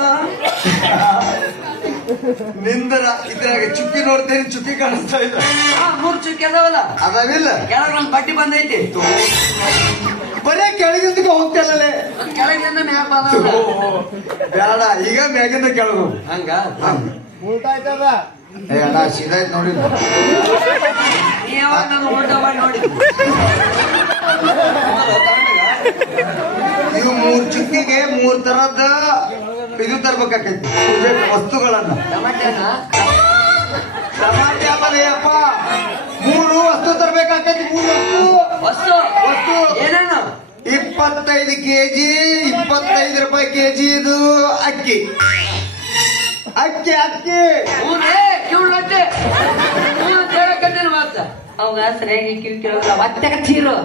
ನಿಂದರ ಇದ್ರಾಗ ಚುಕ್ಕಿ ನೋಡ್ತೇನೆ, ಚುಕ್ಕಿ ಕಾಣಿಸ್ತಾ ಇಲ್ಲ. 3 ಚುಕ್ಕಿ ಅದಾವಲ್ಲ, ಅದಾವಿಲ್ಲ. ಕೆಳಗೆ ಒಂದ್ ಪಟ್ಟಿ ಬಂದೈತಿ. ಬರೇ ಕೆಳಗಿಂದ ಹೋಗ್ತಿಲ್ಲೇ, ಕೆಳಗಿಂದ ಮ್ಯಾಪ್ ಬಂದ. ಬೇಡ ಈಗ ಮ್ಯಾಗಿಂದ ಕೆಳಗು. ಹಂಗ ಏ ಅಣ್ಣ ಸೀದಾಯ್ತು ನೋಡಿ. ಯಾವಾಗ ನಾನು ಉಲ್ಟಾ ಮಾಡಿ ನೋಡಿದ್ವಿ. ಇದು 3 ಚುಕ್ಕಿಗೆ 3 ತರದ ಇದು ತರ್ಬೇಕಾಕೈತಿ ಪೂಜೆ ವಸ್ತುಗಳನ್ನ. ಟಮಾಟೆ ಅಪ್ಪ 3 ವಸ್ತು ತರ್ಬೇಕಾಕೈತಿ. 3 ವಸ್ತು ಏನೇನು? 25 ಕೆಜಿ 25 ರೂಪಾಯಿ ಕೆಜಿ ಇದು ಅಕ್ಕಿ. ಊರೇ ಕಿವುಳಟ್ಟೆ ಕೇಳಕಂದೇನು ಮಾತ ಅವಾಗ ಸರಿಯಾಗಿ ಕಿವಿ ಕೇಳೋಲ್ಲ. ಒತ್ತಗ ಚೀರು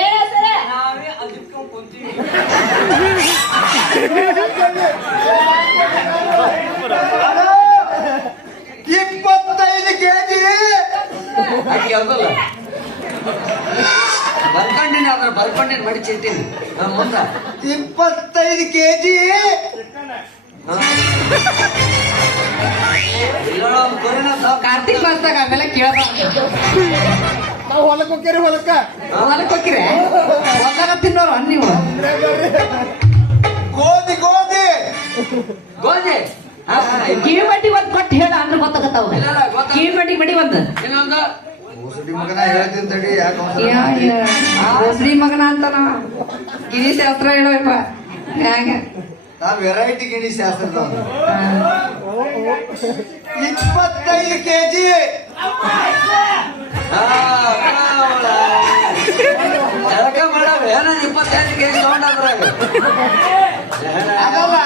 ಏನ ಸರ ನಾವೇ ಅದಕ್ಕೆ ಕುಂತೀವಿ. 25 ಕೆಜಿ ಅಕ್ಕಿ ಅದಲ್ಲ ಬರ್ಕೊಂಡಿನಿ, ಅದ್ರ ಬರ್ಕೊಂಡಿನಿ ಮಡಿ ಚೀತೀನಿ ಮುಂದ. 25 ಕೆಜಿ ಕಾರ್ತಿಕ್ ಮಾಸದಾಗ ಆಮೇಲೆ ಕೇಳಬಾರ್ದು. ನಾವು ಹೊಲಕ್ಕೆ ಹೋಗ್ಯಾರಿ ಹೊಲಕ್ಕ ಹೋಗಿರೆ ಹೊಲದಾಗ ತಿನ್ನೋರು ನೀವು. ಗೋಧಿ ಗೋಧಿ ಕಿವಿ ಬಡ್ಡಿ ಒಂದ್ ಕೊಟ್ಟು ಹೇಳ ಅಂದ್ರೆ ಗೊತ್ತಾಗತ್ತಾವ. ಕಿವಿ ಬಡ್ಡಿ ಒಂದ್ ಇನ್ನೊಂದು ಮುಸುಡಿ ಮಗನ ಹೇಳ್ತೀನಿ ತಡಿ. ಯಾಕೆ ಶ್ರೀ ಮಗನ ಅಂತಾನ ಗಿರಿ ಶಾಸ್ತ್ರ ಹೇಳೋಯಪ್ಪ. ಹ್ಯಾಂಗ ನಾವ್ ವೆರೈಟಿ ಗಿಣಿ ಶಾಸ್ತ್ರದ 25 ಕೆಜಿ ಜಳಕ ಮಾಡವ ಏನ 25 ಕೆಜಿ ತಗೊಂಡಾದ್ರಾಗ. ಅದಲ್ಲ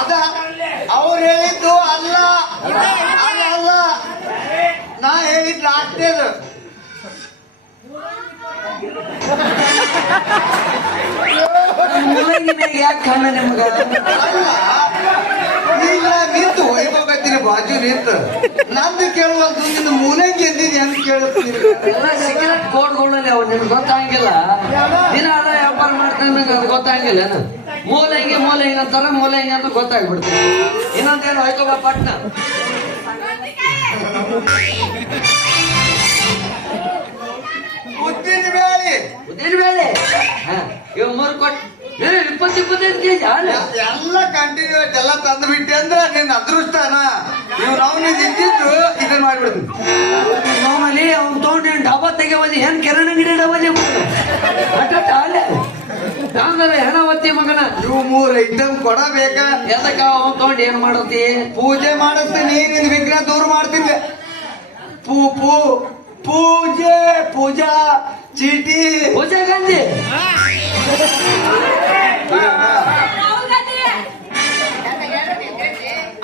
ಅದ ಅವ್ರು ಹೇಳಿದ್ದು ಅಲ್ಲ, ನಾ ಹೇಳಿದ್ ಲಾಸ್ಟೇದು. ಮೂಲಂಗಿ ಮ್ಯಾಗ ಯಾಕೆ ಕಣ್ಣ ನಿಮ್ಗ? ಇಲ್ಲ ನಿಂತು ಹೋಗ್ಬೇಕತ್ತೀನಿ ಬಾಜು ನಿಂತು ನಂದು ಕೇಳುವಂತ ನಿನ್ನ ಮೂಲಂಗಿ ಎದ್ದಿನಿ ಅಂತ ಕೇಳುತ್ತೀನಿ. ಎಲ್ಲ ಸಿಗರೇಟ್ ಕೋಡ್ಗಳಲ್ಲಿ ಅವ್ ನಿಮ್ಗೆ ಗೊತ್ತಾಗಿಲ್ಲ. ದಿನ ಅದ ವ್ಯಾಪಾರ ಮಾಡ್ತಾನೆ ಅದು ಗೊತ್ತಾಗಿಲ್ಲ. ಮೂಲಂಗಿ ಅಂತಾರ, ಮೂಲಂಗಿ ಅಂತ ಗೊತ್ತಾಗ್ಬಿಡ್ತೀನಿ. ಇನ್ನೊಂದೇನು ಹೋಯ್ಕೋಬ ಪಟ್ನ ಉದ್ದಿನ ಬೇಳೆ ಇವ್ 3 ಕೊಟ್ಟು 25 ಕೆಜಿ ಅಲ್ಲ. ಎಲ್ಲ ಕಂಟಿನ್ಯೂ ಎಲ್ಲ ತಂದು ಬಿಟ್ಟೆ ಅಂದ್ರೆ ನಿನ್ನ ಅದೃಷ್ಟನ. ಇವ್ ನಾವು ಇದ್ದಿದ್ದು ಇದನ್ನ ಮಾಡ್ಬಿಡ್ತೀನಿ. ಮಾಮೂಲಿ ಅವ್ನು ತಗೊಂಡು ಡಬ್ಬ ತೆಗೆವದಿ ಏನ್ ಕೆರಣ ಗಿಡ ಡಬ್ಬದಿ ಅಲ್ಲೇ ಅಂದ್ರೆ ಹೆಣವತ್ತಿ ಮಗನ. ಇವು 3 ಐಟಮ್ ಕೊಡಬೇಕ. ಎದಕ್ಕ ಅವ್ನು ತಗೊಂಡು ಏನ್ ಮಾಡತಿ? ಪೂಜೆ ಮಾಡಿಸ್ತೀನಿ, ನಿನ್ ವಿಗ್ರಹ ದೂರ ಮಾಡ್ತೀನಿ. ಪೂಜಾ ಚೀಟಿ ಪೂಜೆ ಗಂಜಿ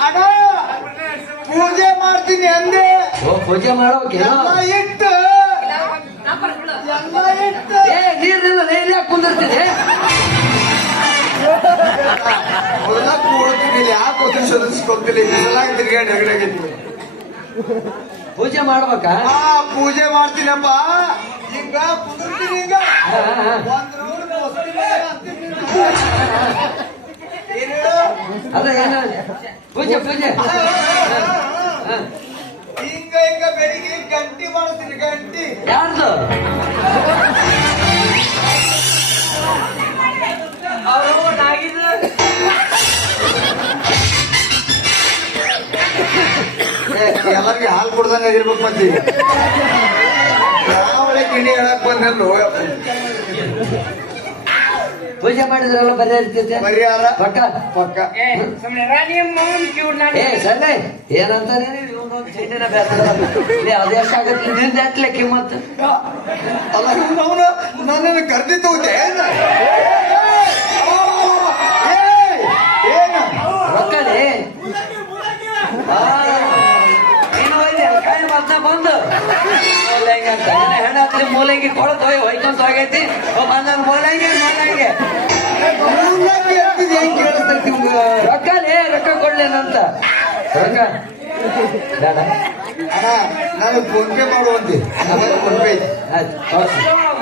ಅಣ್ಣ ಪೂಜೆ ಮಾಡ್ತೀನಿ ಅಂದೆ. ಪೂಜೆ ಮಾಡೋಕೆ ಎಲ್ಲ ಇಟ್ಟು ನೀರಿಲ್ಲ ನೀರ್ ಯಾಕೆ ಕುಂದಿರ್ತೀನಿ? ಕೂಡ್ತೀನಿ ಯಾಕೆ ಒದಗಿಸೋದಿಸ್ಕೊಳ್ತೀನಿ. ತಿರ್ಗಾಡಿ ಹೊರಗಡೆ ಪೂಜೆ ಮಾಡ್ಬೇಕಾ? ಪೂಜೆ ಮಾಡ್ತೀನಪ್ಪ. ಈಗ ಕುದುರ್ತೀನಿ. ಈಗ ಒಂದ್ ರೌಂಡ್ ಅದ ಏನ ಪೂಜೆ ಈಗ ಬೆಳಿಗ್ಗೆ ಗಂಟಿ ಮಾಡ್ತೀನಿ. ಗಂಟಿ ಯಾರ್ದು? ಎಲ್ಲರಿಗೆ ಹಾಲು ಕೊಡ್ದಂಗ ಇರ್ಬೇಕು. ಮತ್ತೆ ಯಾವಳೆ ಗಿಣಿ ಹೇಳಕ್ ಬಂದಲ್ಲೋ. ಪೂಜೆ ಮಾಡಿದ್ರಲ್ಲ ಬರೀ ಇರ್ತೈತೆ ಪರಿಹಾರ ಪಕ್ಕ ಪಕ್ಕ. ಏ ಸರಿ ಏನಂತಾನೆ ಅದೇ ಎಷ್ಟಾಗತ್ತೆ ನಿಂದ ಎಟ್ಲೆ ಕಿಮ್ಮತ್ತು? ಅಲ್ಲ ಅವನು ನನ್ನನ್ನು ಕರ್ದಿ ತಗೋತೆ. ರೊಕ್ಕಲಿ ಏನು ಒಯ್ದೆ ಕಾಯಿ ಮಾತನ್ನ ಬಂದು ಮೂಲಂಗಿ ಅಂತ ಹೆಣ್ಣ ಹತ್ತಿ ಮೂಲಂಗಿ ಕೊಳತು ಹೊಯ್ಕೊಂತ ಹೋಗೈತಿ ಬಂದ ಮೂಲಂಗಿ ಹೆಂಗ್ ಕೇಳಿಸ್ತೈತಿ ರೊಕ್ಕಲಿ ರೊಕ್ಕ ಕೊಡ್ಲೇನಂತ ರೊಕ್ಕ ಬೇಡ ಅಣ್ಣ ನಾನು ಫೋನ್ ಪೇ ಮಾಡುವಂತೆ ಫೋನ್ ಪೇ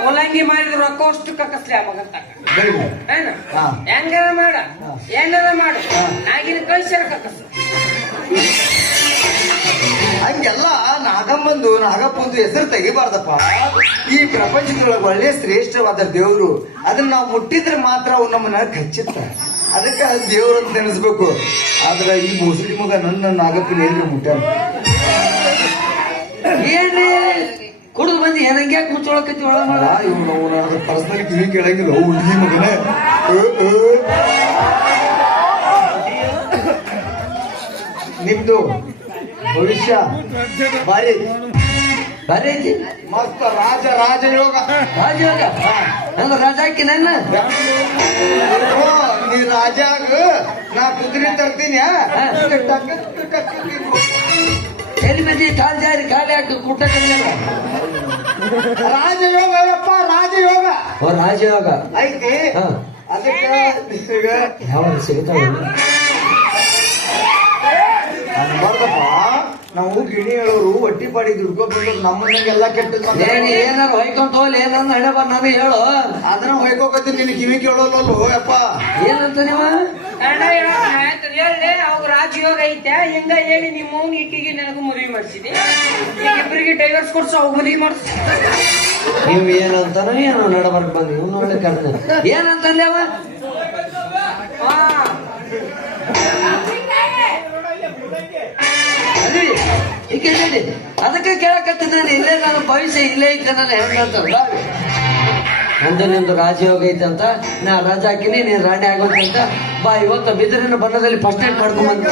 ಮೂಲಂಗಿ ಮಾಡಿದ ರೊಕ್ಕ ಅಷ್ಟು ಕಕ್ಕಸ್ಲಿ ಆ ಮಗಂತ ಬೇಡ ಏನು ಹಾ. ಹೆಂಗಾರ ಮಾಡ ಏನಾರ ಮಾಡು ಆಗಿನ ಕಳ್ಸ್ಯಾರ ಕಕ್ಕಸ್ ಹಂಗೆಲ್ಲ ನಾಗಮ್ಮಂದು ನಾಗಪ್ಪಂದು ಹೆಸರು ತೆಗಿಬಾರ್ದಪ್ಪ. ಈ ಪ್ರಪಂಚದೊಳಗೆ ಒಳ್ಳೆ ಶ್ರೇಷ್ಠವಾದ ದೇವ್ರು ಅದನ್ನ ನಾವು ಮುಟ್ಟಿದ್ರೆ ಮಾತ್ರ ಅವು ನಮ್ಮನ್ನ ಕಚ್ಚುತ್ತ. ಅದಕ್ಕೆ ದೇವ್ರು ಅಂತ ನೆನೆಸ್ಬೇಕು. ಆದ್ರೆ ಈ ಮುಸುಡಿ ಮಗ ನನ್ನ ನಾಗಪ್ಪನ ಎಲ್ಲಿ ಮುಟ್ಟ ಏನ್ರಿ ಕುಡಿದು ಬಂದು ಏನಂಗೆ ಯಾಕೆ ಮುಚ್ಚೊಳಕತ್ತಿ ಒಳ ಮಾಡ ಇವ್ನು ಪರ್ಸನಲ್ ಕಿವಿ ಕೇಳಂಗಿಲ್ಲ ಹುಡುಗಿ ಮಗನೇ. ನಿಮ್ದು ಭವಿಷ್ಯ ಬಾರಿ ಬರೀ ಐತಿ ಮಸ್ತ್ ರಾಜಯೋಗ. ರಾಜಯೋಗ ನನ್ನ ರಾಜ ಹಾಕಿ ನನ್ನ ನೀ ರಾಜಾಗ ನಾ ಕುದುರೆ ತರ್ತೀನಿ. ಎಲ್ಲಿ ಮಂದಿ ಕಾಲ್ ಜಾರಿ ಕಾಲಿ ಹಾಕಿ ಕುಟ್ಟ ಕಲಿಯಲ್ಲ ರಾಜಯೋಗ ಯಪ್ಪ ರಾಜಯೋಗ ಓ ರಾಜಯೋಗ ಐತಿ. ಹಾ. ಅದಕ್ಕೆ ಯಾವ ಸಿಗುತ್ತಾವ ಅನ್ಬಾರ್ದಪ್ಪ. ನಾವು ಗಿಣಿ ಹೇಳೋರು ಒಟ್ಟಿ ಪಾಡಿ ದುಡ್ಕೊಂಡ್ ಬಂದ್ರು ನಮ್ಮನ್ನೆಲ್ಲ ಕೆಟ್ಟ ಏನಾರು ಹೊಯ್ಕೊಂತ ಹೋಗ್ಲಿ ಏನಂದ ಹಣೆ ಬರ್ ನಾನು ಹೇಳು ಅದನ್ನ ಹೊಯ್ಕೋಕತ್ತೀನಿ ನಿನ್ ಕಿವಿ ಕೇಳೋಲ್ಲೋ ಯಪ್ಪ. ಏನಂತ ನೀವ ಕನ್ನಡ ಹೇಳಿ ಅವಾಗ ರಾಜಯೋಗ ಐತೆ ಹಿಂಗ ಹೇಳಿ ನಿಮ್ಮ ಅವ್ನ ಇಟ್ಟಿಗೆ ನನಗೂ ಮದುವೆ ಮಾಡಿಸಿದಿ ಇಬ್ಬರಿಗೆ ಡೈವರ್ಸ್ ಕೊಡ್ಸು ಅವ್ ಮದುವೆ ಮಾಡಿಸಿ ನೀವ್ ಏನಂತಾನೋ ಏನೋ ನಡಬರ್ಕ್ ಬಂದಿ ಇವ್ ನೋಡ್ಲಿ ಕರ್ದ ಏನಂತಂದ್ಲಿ ಅವ ಅದೇ ಈಕೆ ಹೇಳಿ ಅದಕ್ಕೆ ಕೇಳಕತ್ತಿದ್ದೇನೆ ಇಲ್ಲೇ ನಾನು ಭವಿಷ್ಯ ಇಲ್ಲೇ ಐತೆ ನಾನು ಹೆಂಗಂತಲ್ಲ ನಂದು ನಿಂದು ರಾಜಯೋಗ ಐತಂತ ನಾ ರಾಜ ಹಾಕಿನಿ ನೀನ್ ರಾಣಿ ಆಗೋದಂತ ಬಾ ಇವತ್ತು ಬಿದಿರಿನ ಬಣ್ಣದಲ್ಲಿ ಫಸ್ಟ್ ನೈಟ್ ಮಾಡ್ಕೊಂಡ್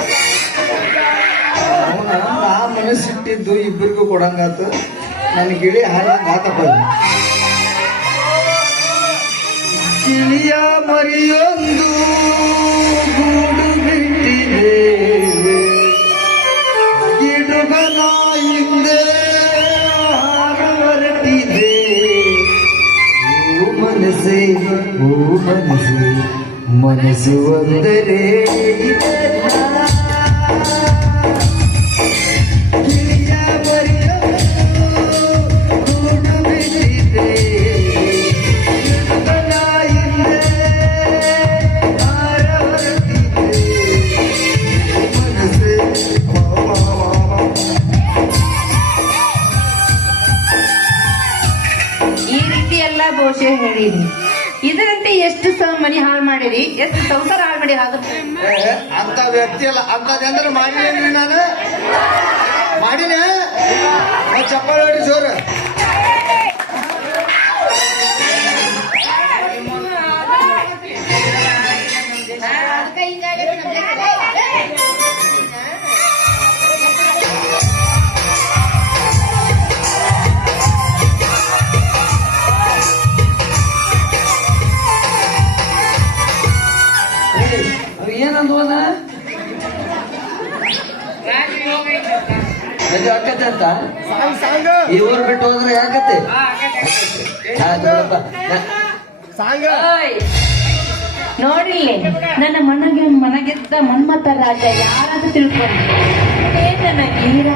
ಅವನ ನಾ ಮನಸ್ಸಿಟ್ಟಿದ್ದು ಇಬ್ಬರಿಗೂ ಕೊಡಂಗಾತು. ನನ್ ಗಿಳಿ ಹಾರಂಗ ಆತಪ್ಪ. ಗಿಳಿಯ ಮರಿಯೊಂದು ಗೂಡು ಬಿಟ್ಟಿದೆ ಗಿಡುಗನ ಹಿಂದೆ ಹೊರಟಿದೆ. ಓ ಮನಸ್ಸೇ ಓ ಮನಸ್ಸೇ ಮನಸ್ಸು ಅಂದರೆ ಗಿಳಿಯ ಮರಿಯೊಂದು ಗೂಡು ಬಿಟ್ಟಿದೆ ಗಿಡುಗನ ಹಿಂದೆ ಹೊರಟಿದೆ. ಮನಸ್ಸೇ ಈ ರೀತಿ ಎಲ್ಲ ಬಹುಶಃ ಹೇಳಿರಿ ಇದರಂತೆ ಎಷ್ಟು ಮನಿ ಹಾಳು ಮಾಡಿರಿ ಎಷ್ಟು ಸಂಸಾರ ಹಾಳು ಮಾಡಿ ಆಗುತ್ತೆ ಅಂತ ವ್ಯಕ್ತಿ ಅಲ್ಲ. ಅಂತದಂದ್ರೆ ಮಾಡಿನೇನ್ರಿ ನಾನು ಮಾಡಿನೇ ಚಪ್ಪಾಳೆ ಹೊಡಿ ಜೋರು. ಏನಂದ್ವನ ರಾಜಯೋಗ ಐತೆ ಮದುವೆ ಆಕತ್ತೆ ಅಂತ ಸಾಂಗ್ ಈ ಊರು ಬಿಟ್ಟು ಹೋದ್ರೆ ಯಾಕತ್ತೆ ಆಯ್ತು ಬಿಡಪ್ಪ. ಓಯ್, ನೋಡಿಲ್ಲಿ ನನ್ನ ಮನಗೆದ್ದ ಮನ್ಮಥ ರಾಜ ಯಾರಾದ್ರೂ ತಿಳ್ಕೊಂಡು ನನ್ನ ಗೀರ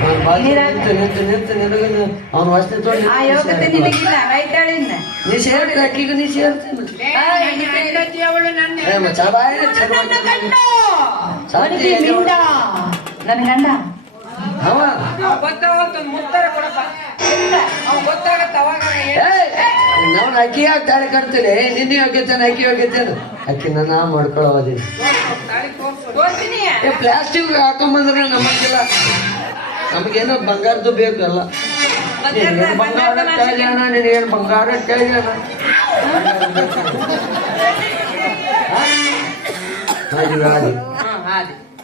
ಅವ್ನ್ ಬಾಜು ನಿಂತು ನಿನಗನು ಅವ್ನ ವಸ್ತು ಆ ಯೋಗ್ಯತೆ ನಿನಗಿಲ್ಲ ರೈತಾಳಿನ ನೀ ಸೇರ್ತಿ ಅಕ್ಕಿಗೂ ನೀ ಸೇರ್ತೀನಿ ಅವಳು ನನ್ನ ಅವನಿಗೆ ಮಿಂಡ ನನ್ನ ಗಂಡ ಅವ ಗೊತ್ತಾಗತ್ತ ಮುತ್ತರ ಕೊಡಪ್ಪ ಅವ್ ಗೊತ್ತಾಗತ್ತ ಅವಾಗ ನಾವು ಅಕ್ಕಿ ಯಾಕೆ ತಾಳಿ ಕಟ್ತೀರಿ ನಿನ್ನೆ ಹೋಗಿದ್ದೇನೆ ಅಕ್ಕಿ ಹೋಗಿದ್ದೇನೆ ಅಕ್ಕಿ ನಾ ಮಾಡ್ಕೊಳ್ಳೋದಿಲ್ಲ ತೋರ್ತೀನಿ ಪ್ಲಾಸ್ಟಿಕ್ ಹಾಕೊಂಬಂದ್ರೆ ನಮಗಿಲ್ಲ ನಮಗೇನೋ ಬಂಗಾರದ್ದು ಬೇಕು ಎಲ್ಲ ಬಂಗಾರ ಕೈಜಾನ ನೀನೇನು ಬಂಗಾರ ಕೈಜಾನ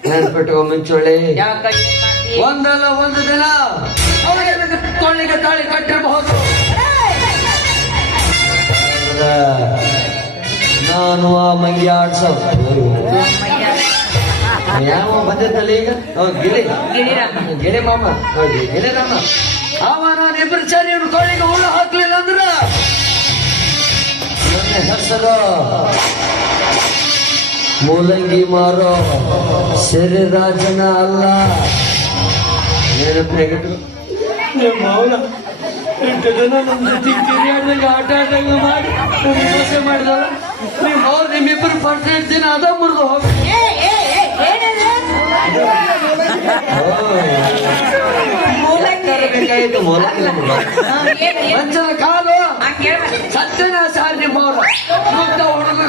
ನೆನ್ಪಿಟ್ಟು ಮುಂಚೊಳ್ಳಿ ಒಂದಲ್ಲ ಒಂದು ದಿನ ಅವರಿಗೆ ಕೊಳ್ಳಿಗೆ ತಾಳಿ ಕಟ್ಟಿರಬಹುದು ನಾನು ಆ ಮಂಗಿ ಆಡ್ಸೋ ಯಾವ ಬಂದಿದ್ದಲ್ಲ ಈಗ ಗಿಳಿ ಗಿಳಿರಾಮ. ಗಿಳಿ ಮಾಮ ಗಿಳಿರಾಮ ಅವ ನಾನು ಇಬ್ಬರು ಸರಿ ಇವ್ರ ಕೊಳ್ಳಿಗೆ ಹುಳು ಹಾಕ್ಲಿಲ್ಲ ಅಂದ್ರ ನನ್ನ ಹೆಸರು ಮೂಲಂಗಿ ಮಾರೋ ಸಿರಿರಾಜನ ಅಲ್ಲ. ನೆನಪಿನಾಗಿಟ್ರು ನಿಮ್ಮ ಅವನ ಎಂಟು ಜನ ನಮ್ಮ ಜೊತೆ ಕಿರಿಯಾಡ್ದಂಗೆ ಆಟ ಆಡ್ದಂಗೆ ಮಾಡಿ ಮೋಸ ಮಾಡಿದವ ನಿಮ್ಮ ಅವ್ರು ನಿಮ್ಮಿಬ್ಬರು ಪರ್ಸೆಂಟ್ ದಿನ ಅದ ಮುರಿದು ಹೋಗಿ ಬೇಕಾಗಿತ್ತು ಮೂಲಂಗಿ ಮಂಚದ ಕಾಲು ಸತ್ಯನ ಸಾರ್ ನಿಮ್ಮ ಅವ್ರ ಹುಡುಗ